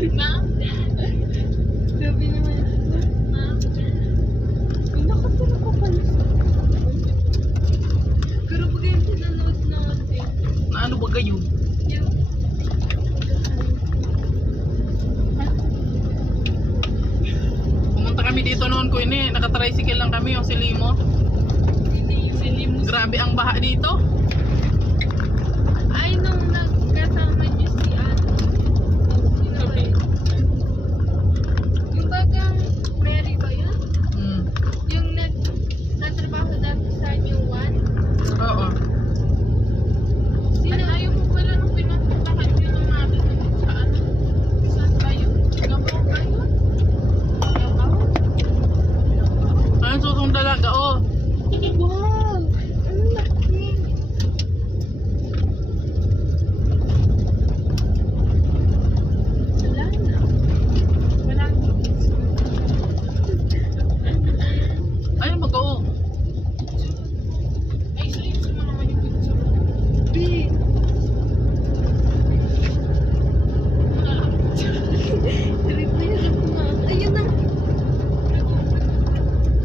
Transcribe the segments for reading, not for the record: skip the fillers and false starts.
Ma'am, Grabe naman. ma'am. Ang nakatira ko pala sa... Pero pag yung pinanood natin, Na ano ba kayo? yung... Pumunta kami dito noon ko ini, naka-tricycle lang kami yung silimo. Silimus. Grabe ang baha dito. Ay, nung nagkasama niyo si ano, sino ba yun? Yung bagang Mary ba yun? Mm. Yung nagtrabaho dati sa New One? Oo. Sino? At ayaw mo pala nung pinuntahan nyo ng namin sa ano? Saan tayo? Gabaw kayo? Gabaw? Ayun, susong dalaga, oh. Wow! Ang laki! Wala na. Wala nang Ayun, mag-oo. ay, seryoso mo naman yung picture. B! Trip na hirap na. Ayun na!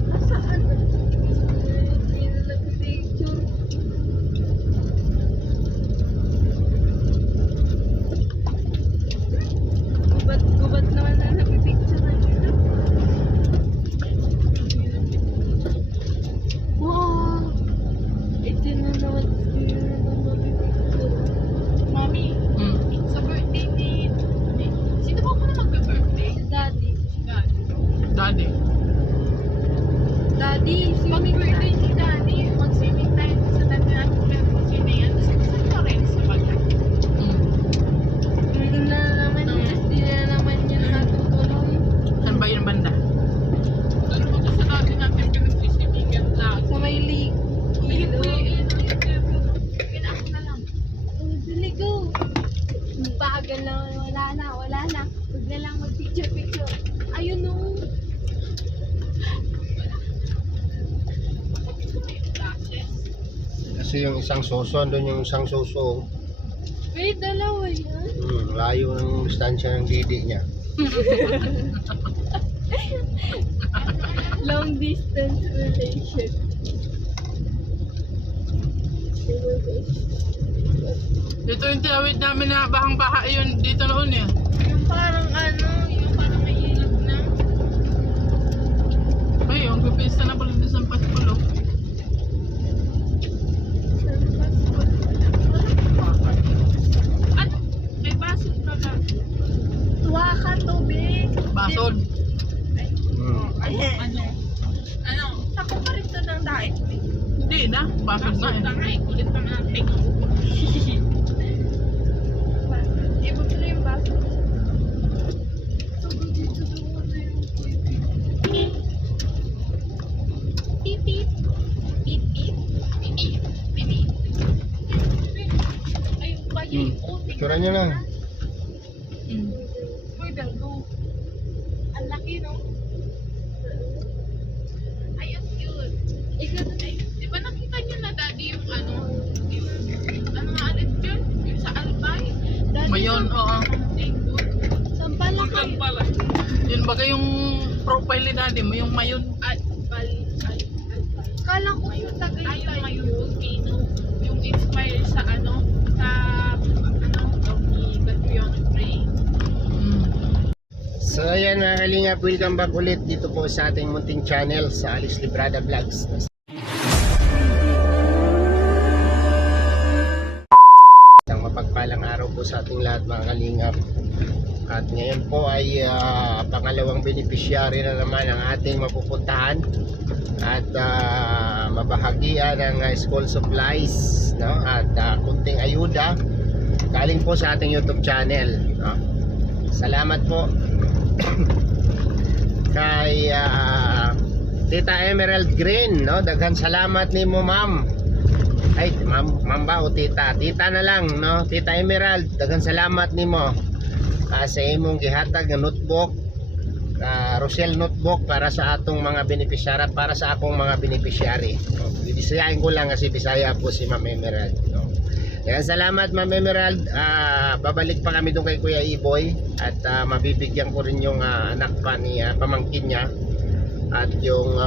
Nasaan? Hindi na nag-picture. Gubat naman na nag-picture na dito. Wow! Ito na naman sila na nag-picture. Mami, Mm. sa birthday ni... Sino ba na magbe-birthday? Si Daddy. God. Daddy. Daddy, si Pag birthday ni Daddy, mag-swimming tayo sa dati natin birthday na yan. Saan ka rin sa bagat? Mm. Hindi na naman, hindi na naman yun natutuloy. Saan ba yung banda? Doon mo sa dati natin pinag-swimming lang. Sa may lake. Ayun po yun, ayun ako na lang. Oh, dali go. Bagal na, wala na. Huwag na lang mag-picture. Ayun no. Classes. Kasi yung isang soso, doon yung isang soso. Wait, dalawa yan. Layo ng distansya ng didi niya. Long distance relation. Dito yung tinawid namin na bahang-baha yun dito noon eh. Yung parang ano, yung parang may ilog na. Ay, ang pipista na pala dito sa Paspulo. Ano? May basot na ba? Tuwa ka, tubig. Basod. Ano? Ano? Ako pa rin to ng diet. Hindi na, basod na Basot na eh. nga eh. Kulit naman ang tingin. Iba pala yung baso. Beep beep. Beep beep. Beep beep. Beep beep. Ayun pa yun. Oh, Picturean niyo lang. Mm. Uy, danggo. Ang laki, no? Ay, ang cute. Ay, di ba nakita niyo na daddy yung ano? Yung, ano nga ulit yun? Yung sa Albay? Daddy, Mayon, oo. Saan pala kayo? pala. Yun baga yung profile ni Daddy mo, yung mayon. Albay. Kala ko sa Ay, yung Tagaytay. Mayon volcano. Yung inspired sa ano? Sa, ano? Ni Catriona Frey. Mm. So ayan mga kalingap, welcome back ulit dito po sa ating munting channel sa Alice Librada Vlogs. Isang mapagpalang araw po sa ating lahat mga kalingap. At ngayon po ay pangalawang beneficiary na naman ang ating mapupuntahan at mabahagian ng school supplies, no? At kunting ayuda galing po sa ating YouTube channel, no? Salamat po kay Tita Emerald Green, no? Daghan salamat nimo ma'am. Ay ma'am ba o tita na lang, no? Tita Emerald, daghan salamat nimo sa imong gihatag nga notebook, Rosel notebook para sa atong mga beneficiary at para sa akong mga beneficiary, no? Bisayahin ko lang kasi Bisaya po si Ma'am Emerald, no? Kaya salamat Ma'am Emerald. Babalik pa kami doon kay Kuya Iboy at mabibigyan ko rin yung anak pa ni pamangkin niya at yung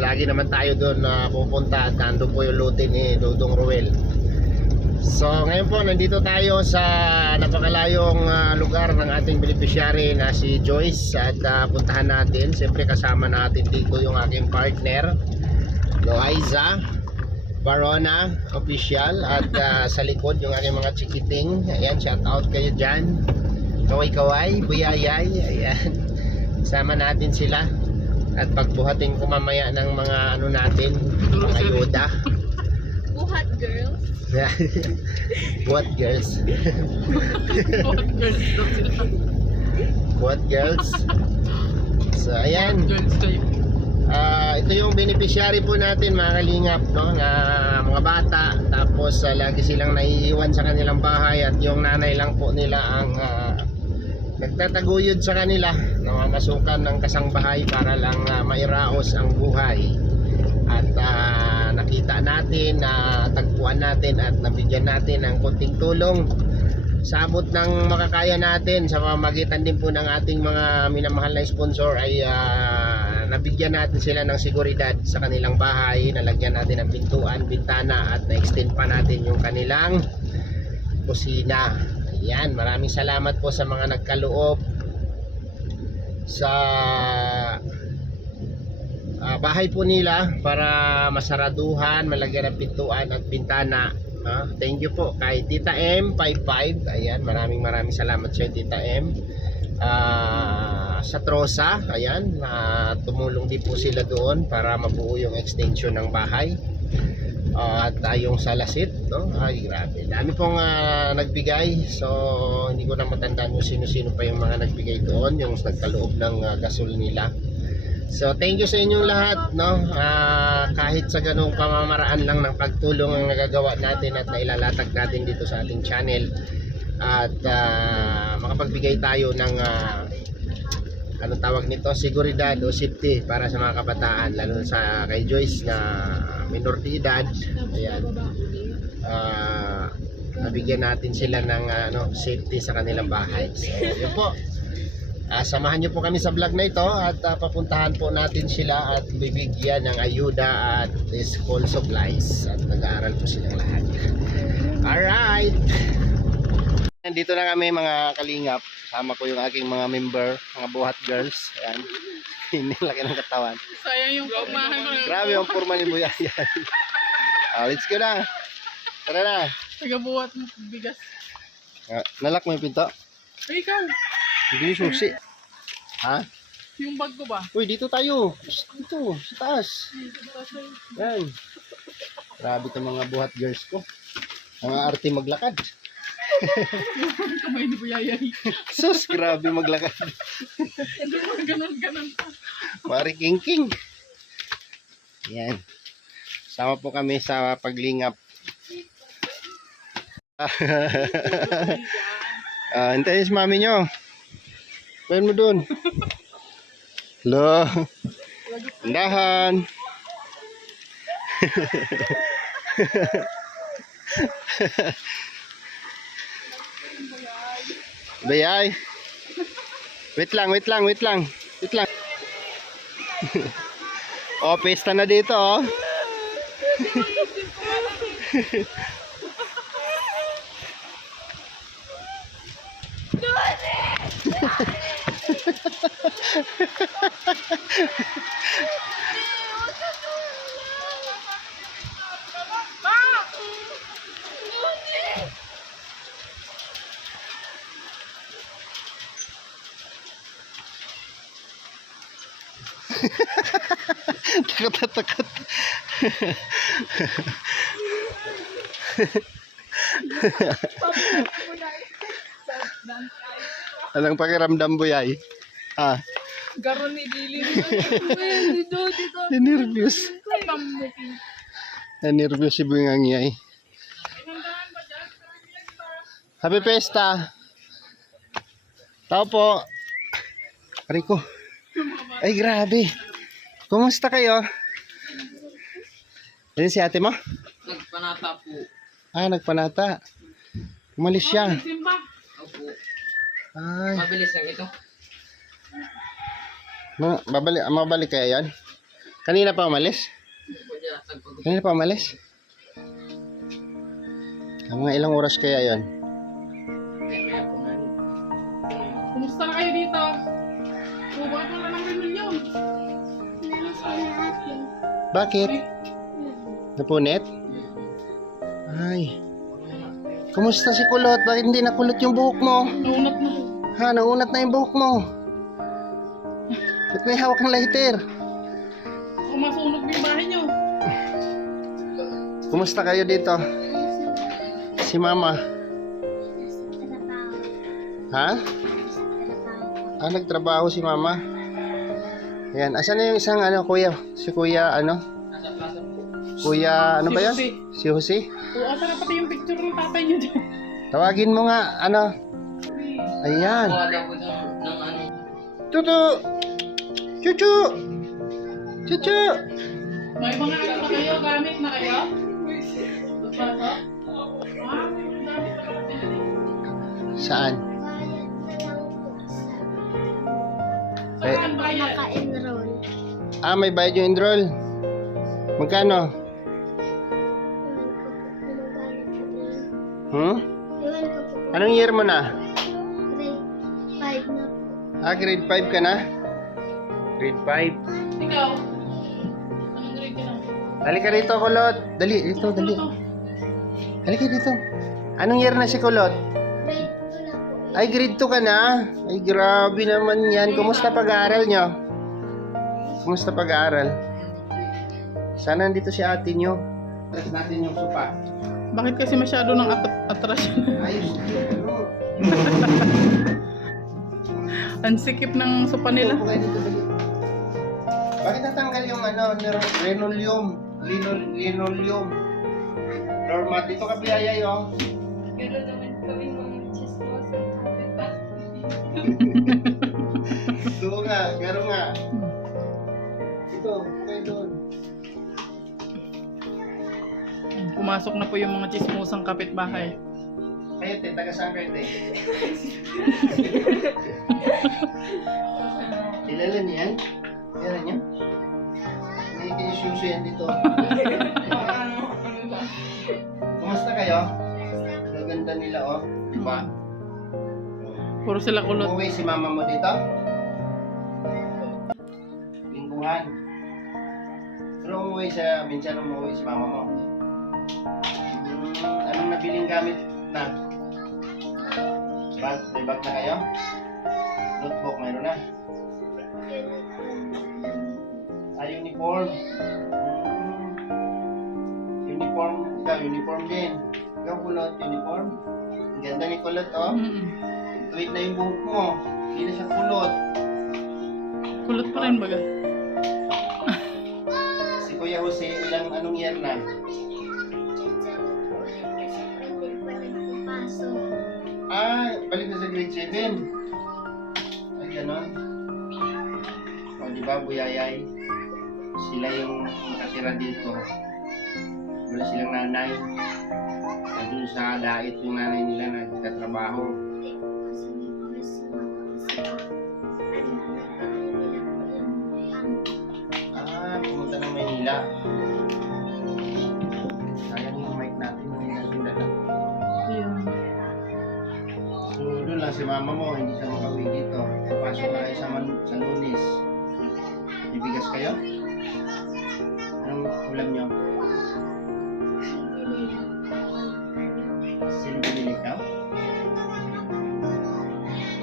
lagi naman tayo doon pupunta at nandun po yung lote ni Dudong Ruel. So ngayon po nandito tayo sa napakalayong lugar ng ating beneficiary na si Joyce at puntahan natin. Siyempre kasama natin dito yung aking partner Loaiza Barona official at sa likod yung aking mga chikiting. Ayan, shout out kayo dyan. Kaway-kaway, buyayay. Ayan, sama natin sila at pagbuhatin ko mamaya ng mga natin, mga ayuda. Buhat girls. What girls? What girls daw sila? What girls? So ayan, Girls kayo. ito yung beneficiary po natin mga kalingap, no? Na mga bata, tapos lagi silang naiiwan sa kanilang bahay at yung nanay lang po nila ang nagtataguyod sa kanila, namamasukan ng kasangbahay para lang mairaos ang buhay. At nakita natin, tagpuan natin at nabigyan natin ng konting tulong sa abot ng makakaya natin sa pamamagitan din po ng ating mga minamahal na sponsor ay nabigyan natin sila ng seguridad sa kanilang bahay, nalagyan natin ng pintuan, bintana at na-extend pa natin yung kanilang kusina. Ayan, maraming salamat po sa mga nagkaloob sa bahay po nila para masaraduhan, malagyan ng pintuan at bintana. Thank you po kay Tita M55. Ayan, maraming salamat sa Tita M. Sa Trosa, ayan, tumulong din po sila doon para mabuo yung extension ng bahay. At yung sa Lasit, no? Ay grabe, dami pong nagbigay. So hindi ko na matandaan yung sino-sino pa yung mga nagbigay doon, yung nagkaloob ng gasol nila. So thank you sa inyong lahat, no? Kahit sa ganung pamamaraan lang ng pagtulong ang nagagawa natin at nailalatag natin dito sa ating channel at makapagbigay tayo ng anong tawag nito, seguridad o safety para sa mga kabataan, lalo sa kay Joyce na minor de edad. Ayan, nabigyan natin sila ng safety sa kanilang bahay. So yun po, samahan nyo po kami sa vlog na ito at papuntahan po natin sila at bibigyan ng ayuda at school supplies at nag-aaral po silang lahat. Alright, nandito na kami mga kalingap. Sama ko yung aking mga member, mga buhat girls. Ayan, hinilaki ng katawan. Sayang yung kumahan ko. Grabe yung forma ni Buya. Let's go na. Tara na. Tagabuhat mo bigas. Nalak mo yung pinto? Ay, ikaw. Hindi yung susi. Ha? Yung bag ko ba? Uy, dito tayo. Dito, sa taas. Yan. Grabe itong mga buhat girls ko. Mga arte maglakad. Yung kamay ni Buyayay. Sus, grabe maglakad. Ganon pa. Mari king. Yan. Sama po kami sa paglingap. Hintayin si mami nyo. Pwede mo dun. Hello. Dahan. Bayay. Wait lang. Oh, pesta na dito, oh. Takot. Anong pakiramdam, Buyay? Garon ni Lili. Nervous. Nervous si Buyangiyay. Happy Pesta. Tao po. Rico. Ay, grabe. Kumusta kayo? Yan si ate mo? Nagpanata po. Nagpanata. Umalis siya. Simba. Opo. Ay. Mabilis lang ito. Mabalik kaya yan? Kanina pa umalis? Kanina pa umalis? Mga ilang oras kaya yon? Kumusta na kayo dito? Bubuhat mo na ng reunion. Bakit? Napunit? Ay. Kumusta si Kulot? Bakit hindi nakulot yung buhok mo? Naunat na. Naunat na yung buhok mo. Ba't may hawak ng lighter? Kung masunog yung bahay nyo. Kumusta kayo dito? Si Mama? Ha? Nagtrabaho si Mama? Ayan, asan na yung isang kuya? Si Kuya, Nasa plaza po. Kuya, ano ba yan? Jose. Si Jose? Oo, asa na pati yung picture ng tatay nyo dyan. Tawagin mo nga, Ayan. Kuha daw po ng ano. Tutu! Chuchu! Chuchu! May mga ano na kayo, gamit na kayo? Pasok? May mga gamit na pala pinili. Saan? Saan bayad? Naka-enroll. May bayad yung enroll. Magkano? Iwan ko po. Hmm? Anong year mo na? Grade 5 na po. Grade 5 ka na? Grade 5. Ikaw? Anong grade ka na? Halika rito, Kulot. Dali, dito, dali. Ano to? Halika dito. Anong year na si Kulot? Grade 2 na po. Ay, grade 2 ka na? Ay, grabe naman yan. Kumusta pag-aaral nyo? Kumusta pag-aaral? Sana nandito si ate nyo. Press natin yung sopa. Bakit kasi masyado ng atras yun? Ayos. Ang sikip ng sopa nila. Upo kayo dito, dali. Bakit natanggal yung linoleum? Linoleum. Norma, dito ka biyaya yun. Gano'n naman kami mga chismosa sa kapit. Doon nga, garo nga. Dito, upo kayo doon. Pumasok na po yung mga chismosang kapitbahay. Kayo, te, taga saan kayo, te? Kilala niyo yan? Kilala niyo? May kinisuso yan dito. Kumusta kayo? Maganda nila, oh. Diba? Puro sila kulot. Umuwi si mama mo dito? Lingguhan. Pero minsan umuwi si mama mo. Anong nabiling gamit na? Bag? May bag na kayo? Notebook, mayroon na? Uniform. Uniform. Ikaw, uniform din. Ikaw, Kulot, uniform. Ang ganda ni Kulot, oh. Tuwid na yung buhok mo. Hindi na siya kulot. Kulot pa rin baga. Si Kuya Jose, anong year na? Kasi hindi pa nagpapasok. Balik na sa grade 7. Ay, ganon. O, di ba, Buyayay? Sila yung nakatira dito. Wala silang nanay. Nandun sa lait yung nanay nila nagtatrabaho. Kasi may pawis na Pumunta ng Maynila. Sayang yung mic natin, hindi natin dala. Ayan. So, doon lang si mama mo, hindi siya makauwi dito. Papasok na kayo sa Lunes. Bibigas kayo? Anong ulam nyo? Sino binili ka?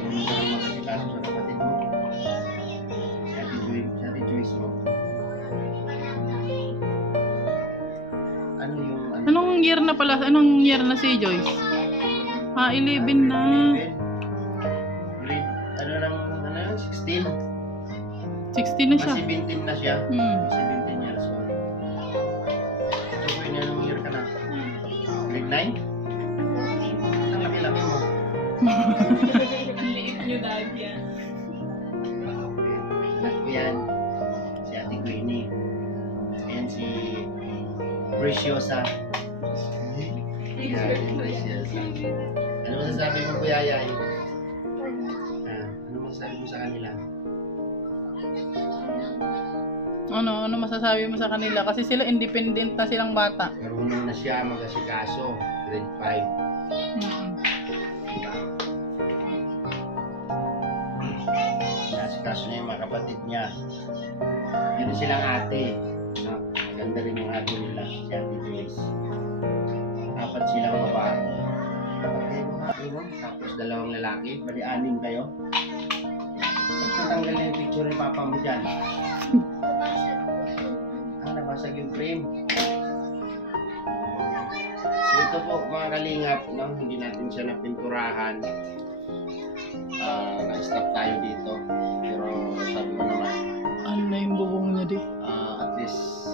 Hindi ka naman makasikaso sa kapatid mo. Si Ate Joyce mo. Ano yung... Anong year na pala? Anong year na si Joyce? 11 na. Grade, ano 16? 16 na siya. Mas 17 na siya. Mas 17 years old. Ito po yun, anong year ka na? Grade 9? Ang laki-laki mo. Liit nyo dahil yan. Anak ko yan. Si Ate Queenie. Ayan si Preciosa. Yan, preciosa. Ano masasabi mo, Kuya Yay? Ano masasabi mo sa kanila? Ano masasabi mo sa kanila? Kasi sila independent na silang bata. Marunong na siya mag-asikaso, grade 5. Mm. Diba? Asikaso niya yung mga kapatid niya. Meron silang ate. No? Maganda rin yung ate nila, si Ate Joyce. 4 silang babae. 4 kayo mga ino, tapos 2 lalaki. Bali 6 kayo. Pagkatanggal na yung picture ni Papa mo dyan. Nabasag yung frame. So ito po mga kalingap, no? Hindi natin siya napinturahan. Na-stop tayo dito. Pero sabi mo naman, Ano na yung bubong niya di? at least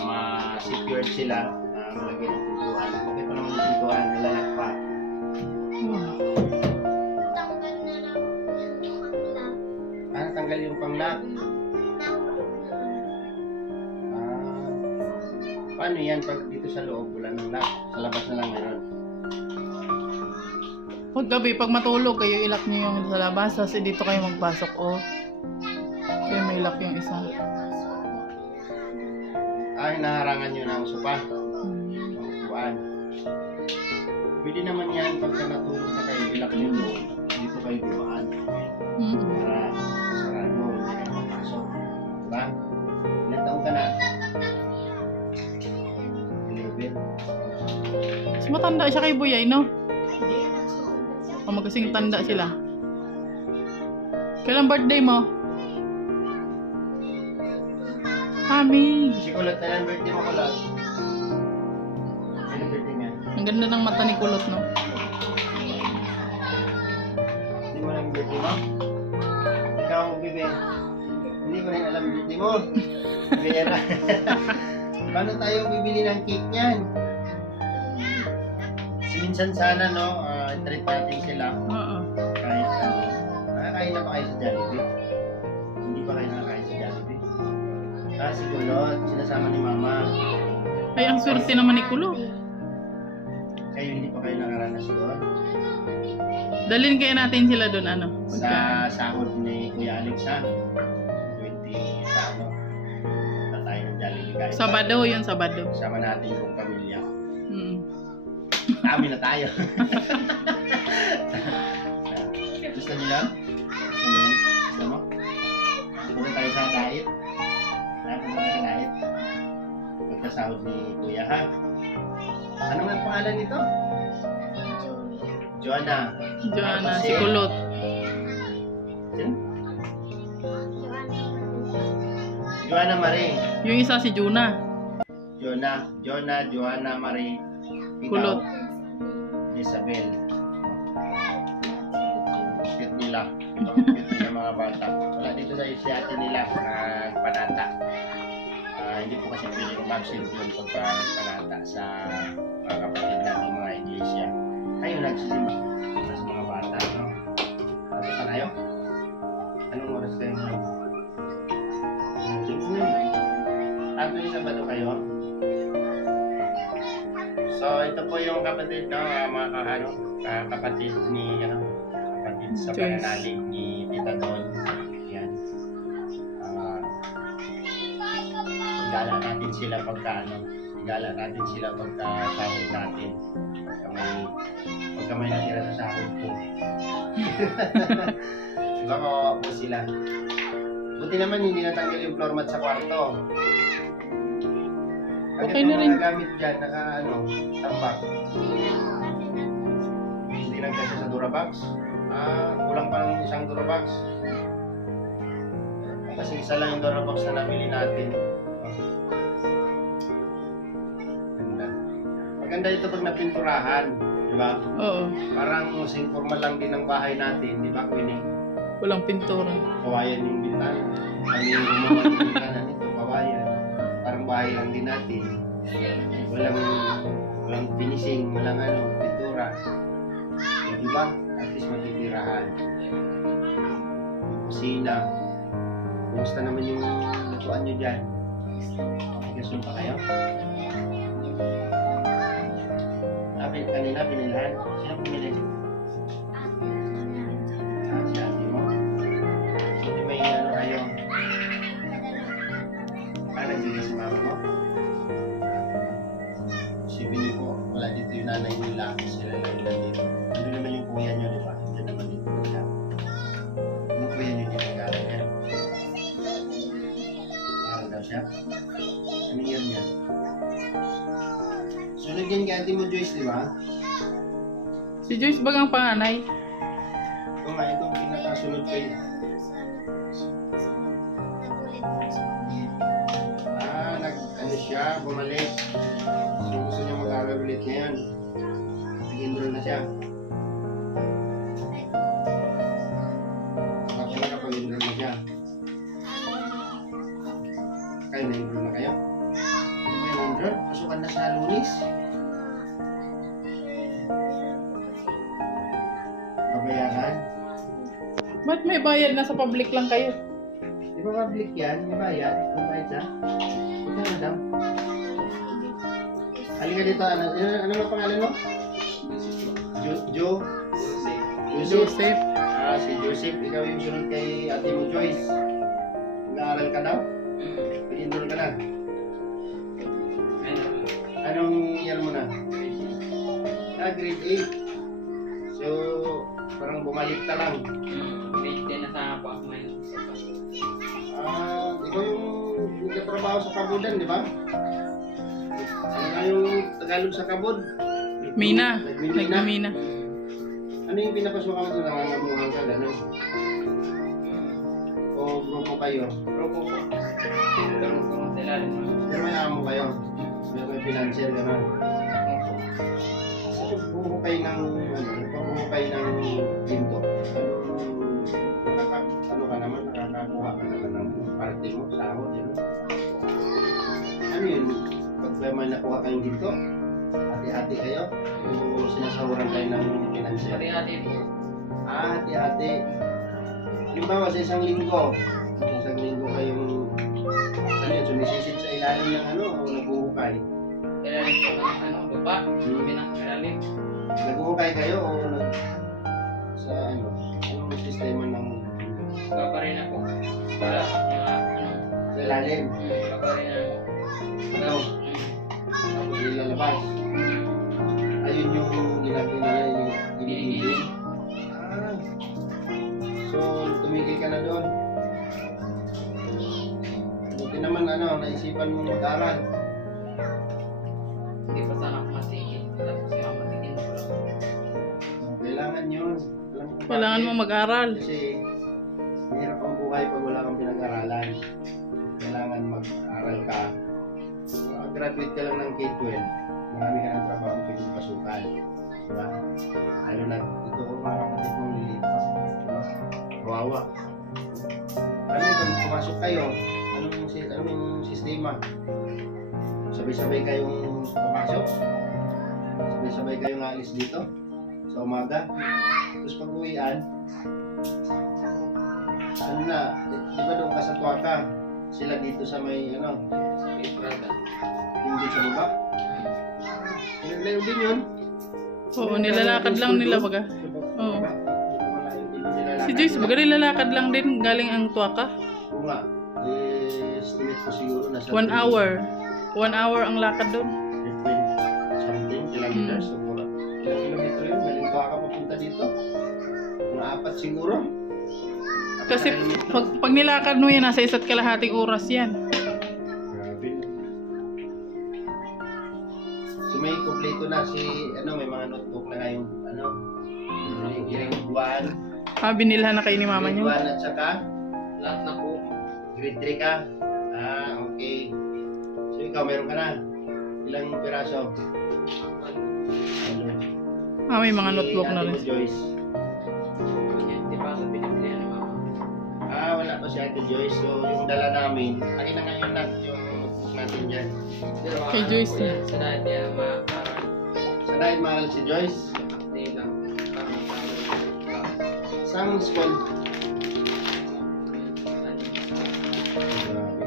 ma-secured sila. Malagyan ng pintuan. Okay pa naman yung pintuan, nilalak pa. Wow. Tanggal yung panglock. Paano yan pag dito sa loob wala ng lock? Sa labas na lang meron. Pag gabi, pag matulog kayo, ilak niyo yung sa labas. Tapos dito kayo magpasok. O. Kaya may lock yung isa. Hinaharangan nyo ng sopa. Hmm. Ng upuan. Pwede naman yan pagka natulog na kayo, ilak nyo doon. Dito kayo dumaan. Mm. Para sarado, hindi kayo mapasok. Diba? Ilan taon ka na? 11. Mas matanda siya kay Buyay, no? O magkasing tanda sila. Kailan birthday mo? Kami. Si Kulot na lang birthday mo, Kulot. Ano birthday niya? Ang ganda ng mata ni Kulot, no? Hindi mo alam birthday mo? Ikaw, Bibi. Hindi ko rin alam birthday mo. Vera. Paano tayo bibili ng cake niyan? Minsan sana, no? Treat natin sila. Oo. Kahit nakakain na ba kayo sa Jollibee? Hindi pa kayo nakakain sa Jollibee? Si Kulot, sinasama ni Mama. Ay, ang swerte naman ni Kulot. Kayo hindi pa kayo nakaranas doon? Dalhin kaya natin sila doon, ano? Sa sahod ni Kuya Alex, ha? 20 sa ano? Na tayo ng Jollibee kahit. Sabado, yun, Sabado. Sama natin yung pamilya. Mm. Dami na tayo. Gusto nila? Gusto mo yun? Gusto mo? Punta tayo sa diet. Punta tayo sa diet. Pagkasahod ni Kuya, ha? Ano nga pangalan nito? Joanna. Joanna, si Kulot. Sino? Joanna Marie. Yung isa si Juna. Joanna Marie. Ikaw, Kulot. Isabel. Cute nila. Cute nila mga bata. Wala dito sa ate nila nagpanata. Hindi po kasi pwede mag-send yun pagka nagpanata sa mga kapatid natin mga iglesia. Ayun, nagsisimba sa mga bata, no? Tapos na kayo? Anong oras kayo ngayon? Actually, Sabado kayo? So, ito po yung kapatid, no? Mga kapatid ni, kapatid sa Joyce. pananalig ni Tita Don. Yan. Igala natin sila pagka sahod natin. Pagka may natira sa sahod ko. Diba, kawawa po sila. Buti naman hindi natanggal yung floor mat sa kwarto. Okay na rin. Gamit dyan, tambak. Hindi lang kasi sa Durabox. Kulang pa ng isang Durabox. Kasi isa lang yung Durabox na nabili natin. Ganda. Maganda ito pag napinturahan, di ba? Oo. Parang musing formal lang din ang bahay natin, di ba, Queenie? Walang pintura. Kawayan yung bintana. Kami yung gumawa ng bintana nito, kawayan. Parang bahay lang din natin. Walang finishing, walang pintura. Di ba? At least matitirahan. Yung kusina. Kumusta naman yung lutuan nyo dyan? Nagkasun pa kayo? kanina, binilhan. Sino pumili? Si ate mo. Hindi may ano kayo. Nagbigay si mama mo? Si Bini po, wala dito yung nanay nila. Sila lang dito. Ano naman yung kuya nyo, di ba? Hindi naman dito siya. Yung kuya nyo dito nag-aaral niya. Aaral daw siya? Anong year niya? Sunod yan kay ate mo Joyce, di ba? Si Joyce bagang panganay. Ito nga, ito pinakasunod kayo. Ano siya, bumalik. So gusto niya mag-aaral ulit ngayon. Nag-enroll na siya. Bakit nakapag-enroll na siya? Kayo na-enroll na kayo? Hindi ba na-enroll? Pasukan na sa Lunis? Babayaran? Ba't may bayad na sa public lang kayo? Di ba public yan? May bayad? May bayad siya? Ano daw? Halika dito, ano ang pangalan mo? Joseph. Joseph. Ah, si Joseph, ikaw yung sunod kay ate mo Joyce. Nag-aaral ka daw? Nag-enroll ka na? Anong year mo na? Ah, grade 8. So, parang bumalik ka lang. Grade 10 na sa pa. Ah, ikaw yung nagtatrabaho sa Kabudan, di ba? Ano nga yung Tagalog sa Kabud? Mina. Nagmimina. Nagmamina. Ano yung pinapasukan mo doon? Nangangamuhan ka, gano'n? O grupo kayo? Grupo ko. Tulong ko sila rin. Pero may amo kayo? May financier, gano'n? Sa pagbuhukay ng, pagbuhukay ng ginto, ano ka naman, nakakakuha ka naman ng party mo, sahod, yun. Ano yun? Pag may nakuha kayong ginto, hati-hati kayo? O sinasahuran kayo ng financier? Hati-hati po. Ah, hati-hati. Halimbawa sa isang linggo kayong, ano yun, sumisisid sa ilalim ng ano, o nabuhukay? Kailangan po ng ano, lupa. Pinakailalim. Naguhukay kayo o sa ano? Anong sistema ng Babarin ako. Para mga ano. sa ilalim? Babarin ako. Ano? Tapos ilalabas. Ayun yung ginagawa na ginigilin. Ah. So, tumigil ka na doon. Buti naman ano, naisipan mo mag-aral. Hindi pa sana ako matigil. Tapos yung matigil ko lang. Kailangan yun. Alam mo Kailangan bakit? mo mag-aral. Kasi mahirap ang buhay pag wala kang pinag-aralan. Kailangan mag-aral ka. Graduate ka lang ng K-12. Marami ka ng trabaho pwede pasukan. Diba? Lalo na ito ko mga kapatid mong lilit pa. Diba? Kawawa. Ano kung pumasok kayo? Anong sistema? Sabay-sabay kayong pumasok? Sabay-sabay kayong alis dito? Sa umaga? Tapos pag-uwian, ano na, di ba doon ka sa Tuaca? Sila dito sa may, ano, hindi sa baba? Layo din yun. Oo, nilalakad lang nila baga. Oo. Si Joyce baga nilalakad lang din galing ang Tuaca. Oo nga. Estimate ko siguro nasa 1 hour. 1 hour ang lakad doon. something kilometers. So, ilang kilometro yun? Galing Tuaca papunta dito? Mga 4 siguro. Kasi pag nilakad mo yan, nasa 1.5 oras yan. Grabe. So may kompleto na si, ano, may mga notebook na kayong, ano, grade 1. Binilhan na kayo ni mama Grade niyo. 1 at saka Lahat na po. grade 3 ka. Ah, okay. So ikaw, meron ka na. Ilang piraso? Ano? May mga Si notebook na ate mo, rin. Joyce. Hindi pa sa pinagbilihan ng mama. Ah, wala pa si Ate Joyce. So yung dala namin, akin na ngayon natin yung notebook natin dyan. Pero Kay ano Joyce po yan, sa dahil niya makarang. Sa dahil mahal si Joyce, Hindi lang. Parang saan school?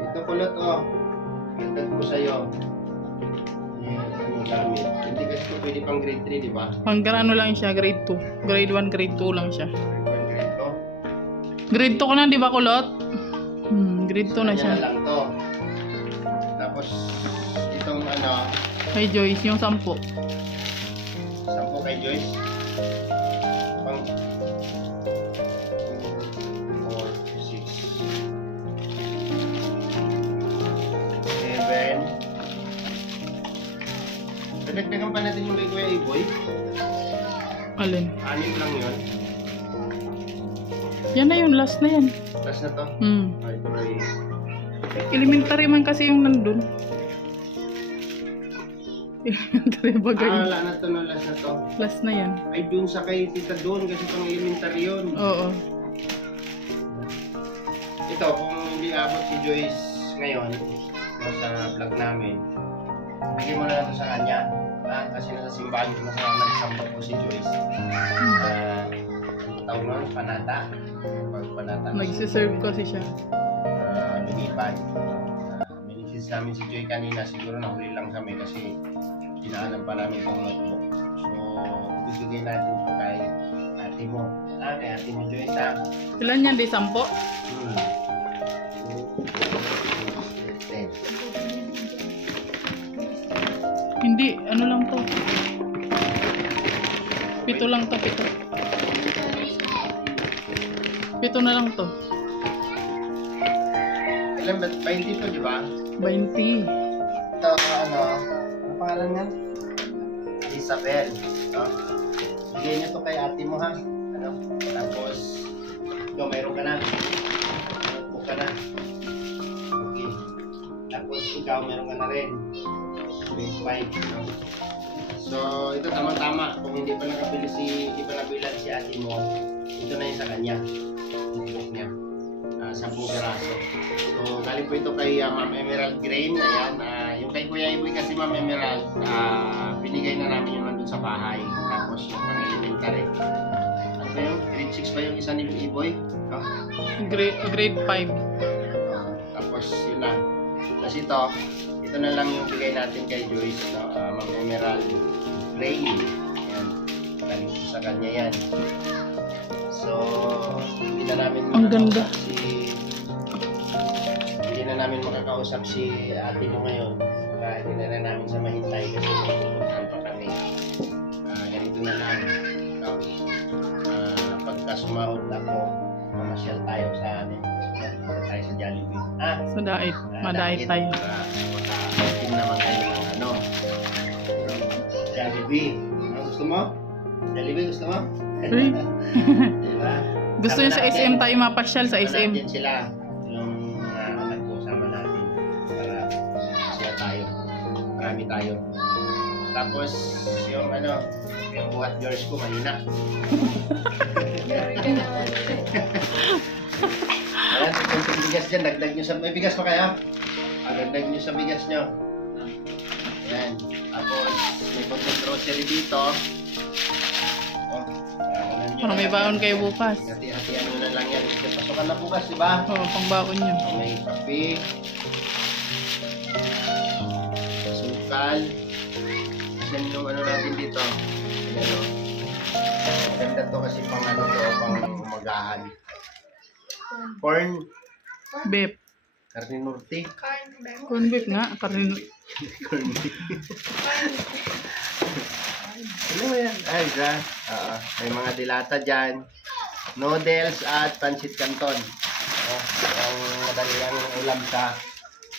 Ito kulot, oh. Nagtag ko sa'yo. Yan, ano gamit. Hindi kasi high school, pwede pang grade 3, di ba? Hanggang ano lang siya, grade 2. Grade 1, grade 2 lang siya. Grade 1, grade 2. Grade 2 ko na, di ba kulot? Grade 2 na siya. Kanya na lang to. Tapos, itong ano, Kay Joyce, yung 10. 10 kay Joyce. Pang 4, 6, 7. Dadagdagan pa natin yung kay Kuya Iboy. Alin? 6 lang yun. Yan na yun, last na yan. Last na to. Ay, ito ay Elementary man kasi yung nandun. Elementary bagay. wala na to, no, last na to. Last na yan. Ay, dun sa kay Tita Don kasi pang elementary yun. Oo. Ito, kung hindi abot si Joyce ngayon, no, sa vlog namin, bigyan mo na lang ito sa kanya. Kasi nasa simbahan ko na sa nagsambak ko si Joyce. Ano tawag nun? Panata. Pag panata. Nagsiserve kasi siya. Lumipan. Minisis namin si Joy kanina, siguro nahuli lang kami kasi dinaanan pa namin itong notebook. So, ibigay natin ito kay ate mo. Kay ate mo Joyce ha. Ilan yan? Di 10? 2, 10. Hindi, ano lang to. 7 lang to, 7. 7 na lang to. Ilan ba? 20 to, di ba? 20. Ito, ano pangalan nga? Isabel. No? Bigay niyo to kay ate mo ha. Ano? Tapos, ikaw mayroon ka na. Notebook ka na. Okay. Tapos, ikaw mayroon ka na rin. Grade 5. No? So, ito tamang-tama. Kung hindi pa nabilan si ate mo, ito na yung sa kanya. Notebook niya. 10 piraso. So, galing po ito kay Ma'am Emerald Grain. Ayan. Yung kay Kuya Iboy kasi Ma'am Emerald, binigay na namin yung nandun sa bahay. Tapos yung pang-elementary. Ano ba yung? Grade 6 pa yung isa ni Iboy? No? Grade 5. Tapos yun lang. Tapos ito na lang yung bigay natin kay Joyce. No? Ma'am Emerald Grain. Ayan. Galing po sa kanya yan. So, hindi na namin Ang ganda. Hindi na namin makakausap si ate mo ngayon. Hindi na rin namin sa mahintay kasi pupuntahan pa kami. Ganito na lang. Pagka sumahod ako, mamasyal tayo sa amin. Punta tayo sa Jollibee. So, dait. Madait tayo. Makain naman tayo ng ano. Jollibee. Gusto mo? Jollibee gusto mo? Uy. Diba? Gusto nyo sa SM tayo mapasyal sa Sama SM. natin sila. Yung mga anak ko, sama natin. Para sila tayo. Marami tayo. Tapos, yung ano, yung buhat girls ko, mahina. Ayan, kung bigas dyan, dagdag nyo sa... May bigas pa kaya? Dagdag nyo sa bigas nyo. Ayan. Tapos, may konting grocery dito. Para may baon kayo bukas. Hati-hatian nyo na lang yan. Kasi pasukan na bukas, di ba? Oo, pangbaon nyo. May kape. Sukal. Kasi yung ano natin dito. Ano. Maganda to kasi pang ano to, pang umagahan. Corn. Beef. Karne norte. Corn beef nga. Karin. Corn beef. Ano mo yan? Ay, dyan. May mga dilata dyan. Noodles at pancit canton. Ang madaliang ulam sa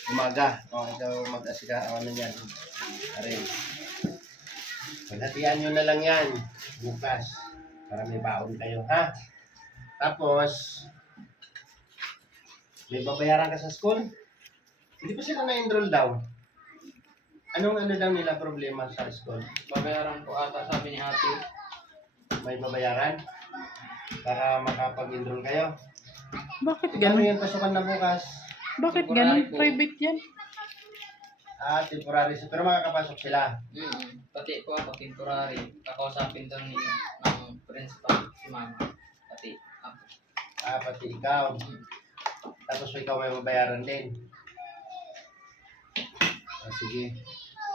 umaga. Ito mag-asika. Ano yan? Arin. Maghatian nyo na lang yan. Bukas. Para may baon kayo, ha? Tapos, may babayaran ka sa school? Hindi pa sila na-enroll daw. Anong ano daw nila problema sa school? Babayaran po ata, sabi ni ate. May babayaran? Para makapag-enroll kayo? Bakit Ano ganun? yung pasukan na bukas? Bakit ganun? Private yan. Temporary. Pero makakapasok sila. Pati po ako, temporary. Kakausapin doon ng principal, si mama. Pati ako. Pati ikaw. Tapos ikaw may babayaran din. Sige.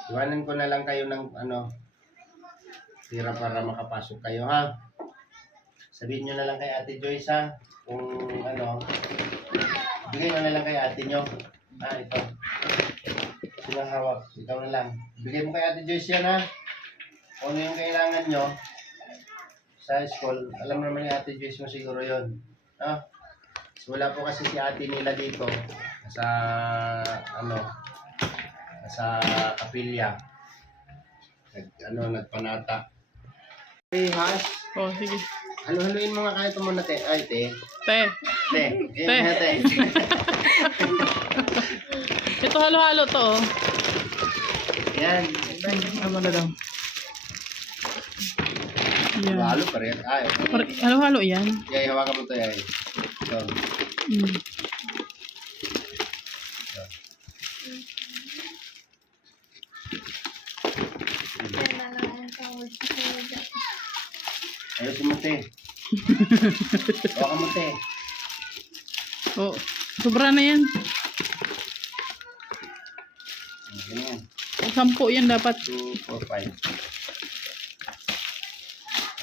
Iwanan ko na lang kayo ng ano, tira para makapasok kayo ha. Sabihin nyo na lang kay Ate Joyce ha. Kung ano, bigay nyo na lang kay ate nyo. Ito. Sino hawak? Ikaw na lang. Bigay mo kay Ate Joyce yan ha. Kung ano yung kailangan nyo sa school, alam naman ni Ate Joyce mo siguro yun. Ha? So, wala po kasi si ate nila dito sa sa kapilya. Nagpanata. Hey, Hash. Oh, sige. Halo-haloin mo nga kahit muna, te. Ay, te. Te. Te. Yan nga, te. Ito halo-halo to, oh. Yan. Ano na daw? Yan. Halo pa rin. Ay. Halo-halo yan. Yay, hawakan mo to, yay. Ito. Mm. Ayusin mo, te. Hawakan mo, te. Oh, sobra na yan. Ganyan. 10 yan dapat. 2, 4, 5.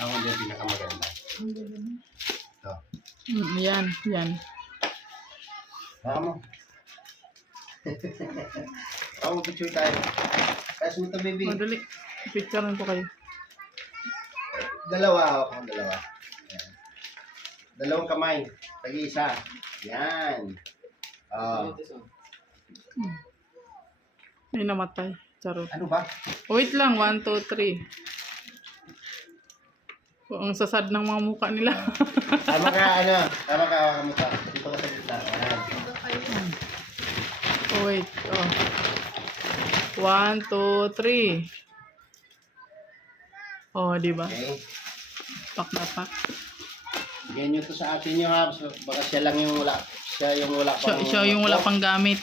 Ako din pinakamaganda. Ito. Yan, yan. Hawakan mo. Hawakan mo, picture tayo. Ayos mo to, baby. Madali. Picturean ko kayo. Dalawa, hawak mo, dalawa. Ayan. Dalawang kamay. Tagi-isa. Yan. May namatay. Charot. Ano ba? Wait lang, 1, 2, 3. Oh, ang sasad ng mga mukha nila. Tama ka, ano? Tama ka, hawakan mo to. Dito ka sa gitna. Ayan. Oh, wait. Oh. 1, 2, 3. Oh, di ba? Okay. Pak na pak. Bigyan nyo to sa atin nyo ha. So, baka siya lang yung wala. Siya yung wala pang... Siya yung wala pang gamit.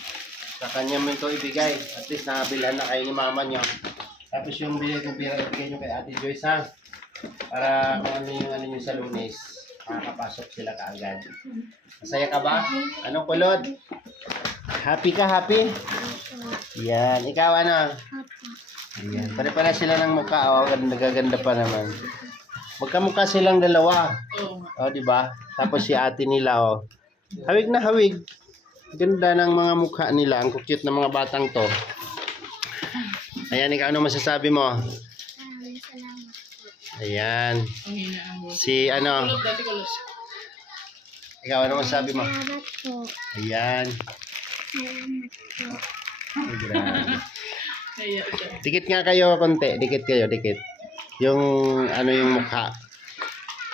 Sa kanya mo ito ibigay. At least nakabilhan na kayo ni mama nyo. Tapos yung bigay ko pira, ibigay nyo kay Ate Joyce ha. Para kung ano nyo sa Lunes, makakapasok sila kaagad. Masaya ka ba? Anong kulot? Happy ka, happy? Yan. Ikaw ano? Yan. Pare-pare sila ng mukha. Oh, nagaganda pa naman. Magkamukha silang dalawa. Oh. Oh, di ba? Tapos si ate nila, oh. Hawig na hawig. Ganda ng mga mukha nila. Ang cute ng mga batang to. Ayan, ikaw ano masasabi mo? Ayan. Ang hina ang buhok. Si ano? Kulot, dati kulot. Ikaw ano masasabi mo? Salamat po. Ayan. Salamat po. Ay, grabe. Kaya siya. Dikit nga kayo konti. Dikit kayo, dikit. Yung ano yung mukha.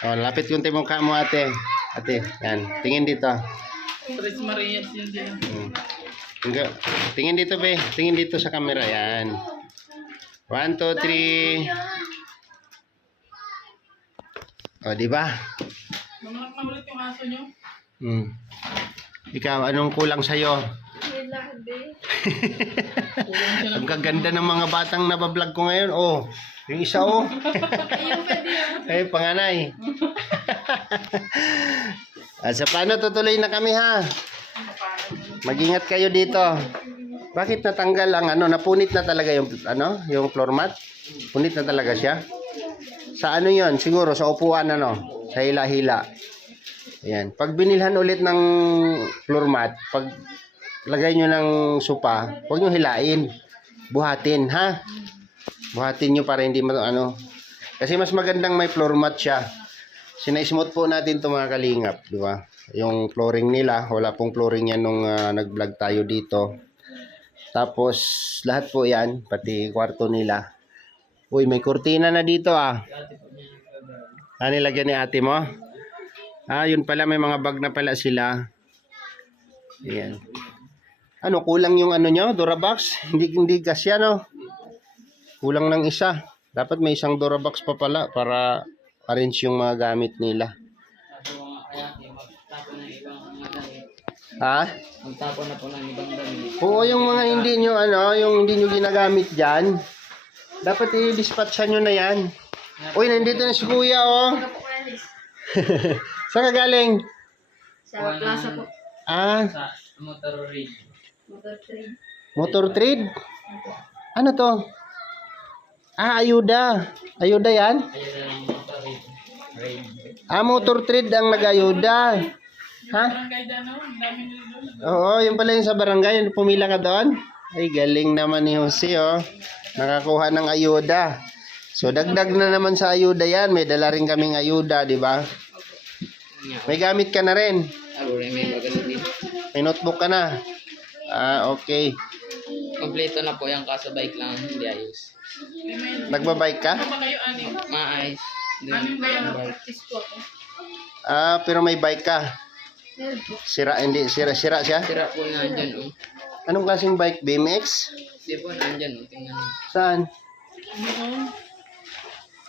Oh, lapit konti mukha mo, ate. Ate, yan. Tingin dito. Tres Marias yun sila. Tingin dito, be. Tingin dito sa camera. Yan. 1, 2, 3. O, di ba? Mamangat na ulit yung aso nyo. Ikaw, anong kulang sa'yo? Labi. Kulang siya ng... Ang gaganda ng mga batang nabablog ko ngayon. Oh, yung isa, oh. Ayun pa din. Eh, panganay. At sa paano, tutuloy na kami, ha? Mag-ingat kayo dito. Bakit natanggal ang ano? Napunit na talaga yung ano, yung floor mat? Punit na talaga siya. Sa ano 'yon? Siguro sa upuan ano, sa hila-hila. Ayan. Pag binilhan ulit ng floor mat, pag lagay nyo ng sopa, huwag nyo hilain. Buhatin, ha? Buhatin nyo para hindi ano. Kasi mas magandang may floor mat siya. Sina-smooth po natin 'to mga kalingap, di ba? Yung flooring nila, wala pong flooring yan nung nag-vlog tayo dito. Tapos, lahat po yan, pati kwarto nila. Uy, may kurtina na dito ah. Nilagyan ni ate mo? Yun pala, may mga bag na pala sila. Ayan. Ano, kulang yung ano nyo, Durabox? Hindi kasya, no? Kulang ng isa. Dapat may isang Durabox pa pala para arrange yung mga gamit nila. Ha? Magtapon na po ng ibang damit. Oo, yung mga hindi nyo, ano, yung hindi nyo ginagamit dyan, dapat i-dispatchan nyo na yan. Uy, nandito na si Kuya, oh. Saan ka galing? Sa plaza po. Sa motor rig. Motor train. Motor trade? Ano to? Ayuda. Ayuda yan? Ayun na lang motor rito. Raid. Motor trade ang nag-ayuda. Ha? Barangay Danaw, ang dami nila doon. Oo, yung pala yung sa barangay. Pumila ka doon? Ay, galing naman ni Jose, oh. Nakakuha ng ayuda. So, dagdag na naman sa ayuda yan. May dala rin kaming ayuda, di ba? May gamit ka na rin. May maganda dito. May notebook ka na. Okay. Kompleto na po yung kaso bike lang, hindi ayos. Nagbabike ka? Ano ba kayo, anim? Maayos. Hindi Anim kayo? bike. Pero may bike ka. Sira, hindi, sira siya? Sira po nandyan, oh. Anong klaseng bike? BMX? Hindi po nandyan, oh. Tingnan mo. Saan?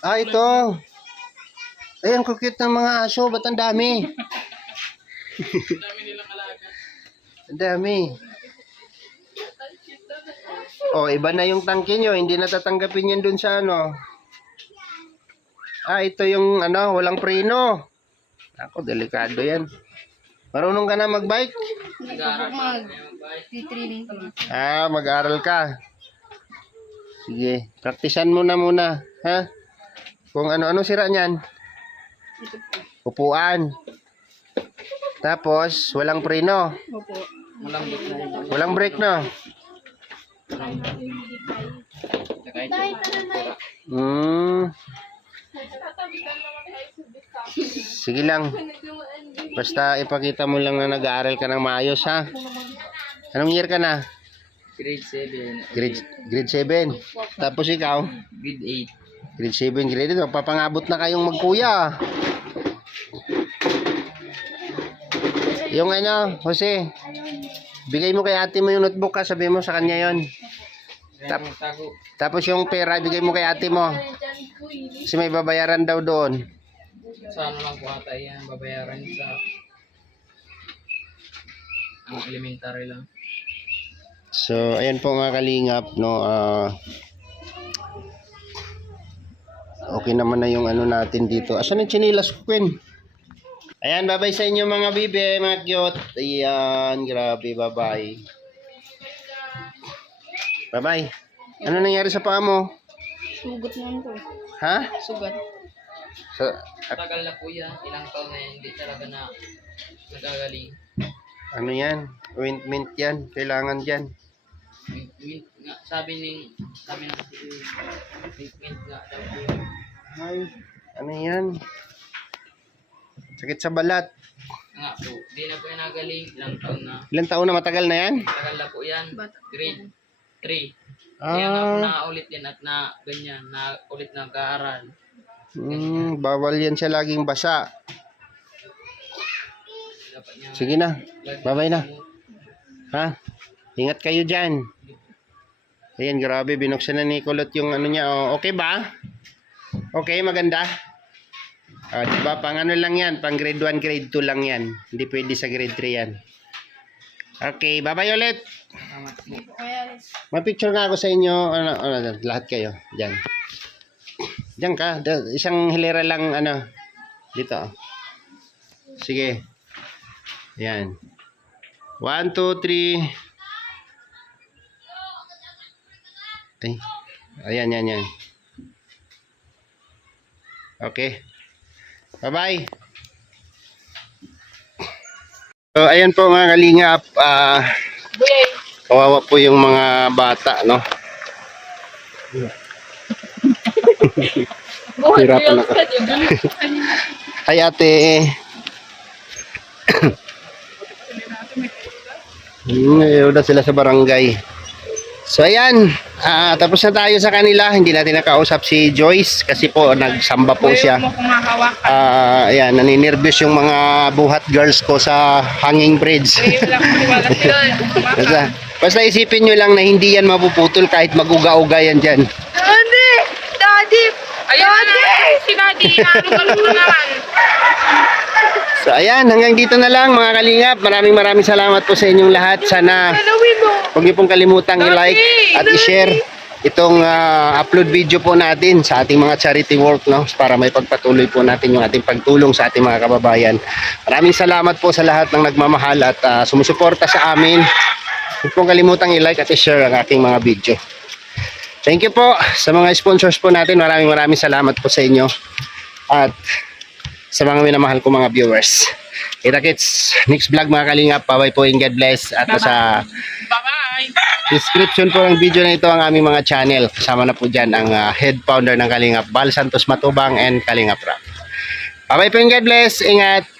Ito. Ay, ang cute ng mga aso. Ba't ang dami? Dami nilang alaga. Ang dami. Iba na yung tangke nyo. Hindi natatanggapin yan dun sa ano. Ito yung walang preno. Ako, delikado yan. Marunong ka na mag-bike? Nag-aaral pa kami mag-bike. Titraining pa lang. Mag-aral ka. Sige, praktisan mo na muna. Ha? Kung ano sira niyan? Upuan. Tapos, walang preno. Opo. Malambot na rin. Walang brake, no? Saka ito, pura. Sige lang. Basta ipakita mo lang na nag-aaral ka ng maayos, ha? Anong year ka na? Grade 7. Grade 7. Tapos ikaw? Grade 8. Grade 7, grade 8. Papangabot na kayong magkuya. Yung Jose, bigay mo kay ate mo yung notebook, ha? Sabi mo sa kanya yon. Tago. Tapos yung pera, bigay mo kay ate mo. Kasi may babayaran daw doon. Sa ano lang po ata yan, babayaran sa ang elementary lang. So, ayan po mga kalingap, no. Okay naman na yung natin dito. Asan yung chinilas ko, Queen? Ayan, bye-bye sa inyo mga bibe, mga cute. Ayan, grabe, bye-bye. Bye-bye. Ano nangyari sa paa mo? Sugat naman po. Ha? Sugat. Tagal na po yan, ilang taon na yan, hindi talaga na nagagaling. Ano yan? Ointment yan. Kailangan dyan. Mint nga, sabi ng mint nga daw po yun. Ay, ano yan? Sakit sa balat. Nga po, di na po yan nagaling, ilang taon na. Ilang taon na matagal na yan? Tagal na po yan, grade 3. Kaya nga po nakaulit yan at na ganyan, na ulit nag-aaral. Bawal yan siya laging basa. Dapat niya, Sige na. Bye-bye na. Ha? Ingat kayo dyan. Ayan, grabe. Binuksan na ni Kulot yung niya. Okay ba? Okay, maganda. Diba? Pang lang yan. Pang grade 1, grade 2 lang yan. Hindi pwede sa grade 3 yan. Okay, bye-bye ulit. salamat po. May picture nga ako sa inyo. Lahat kayo. Diyan. Diyan ka. Isang hilera lang, dito. Sige. Ayan. 1, 2, 3. Ay. Ayan, yan. Okay. Bye-bye. So, ayan po mga kalingap. Kawawa po yung mga bata, no? Hirapan ako. Ay, ate. Udah sila sa barangay. So ayan, tapos na tayo sa kanila. Hindi natin nakausap si Joyce kasi po nagsamba po siya. Ayan, naninervyos yung mga buhat girls ko sa hanging bridge. Basta isipin nyo lang na hindi yan mapuputol kahit mag-uga-uga yan dyan. Daddy! Ayun na, si Daddy, ano na naman. So ayan, hanggang dito na lang mga kalingap. Maraming salamat po sa inyong lahat. Sana huwag niyo pong kalimutang i-like at i-share itong upload video po natin sa ating mga charity work, no? Para may pagpatuloy po natin yung ating pagtulong sa ating mga kababayan. Maraming salamat po sa lahat ng nagmamahal at sumusuporta sa amin. Huwag pong kalimutang i-like at i-share ang aking mga video. Thank you po sa mga sponsors po natin. Maraming salamat po sa inyo. At sa mga minamahal ko mga viewers. Kita-kits next vlog mga kalingap. Bye po and God bless. At sa Bye-bye! description po ng video na ito ang aming mga channel. Kasama na po dyan ang head founder ng Kalingap, Bal Santos Matubang and Kalingap Rap. Bye po and God bless. Ingat!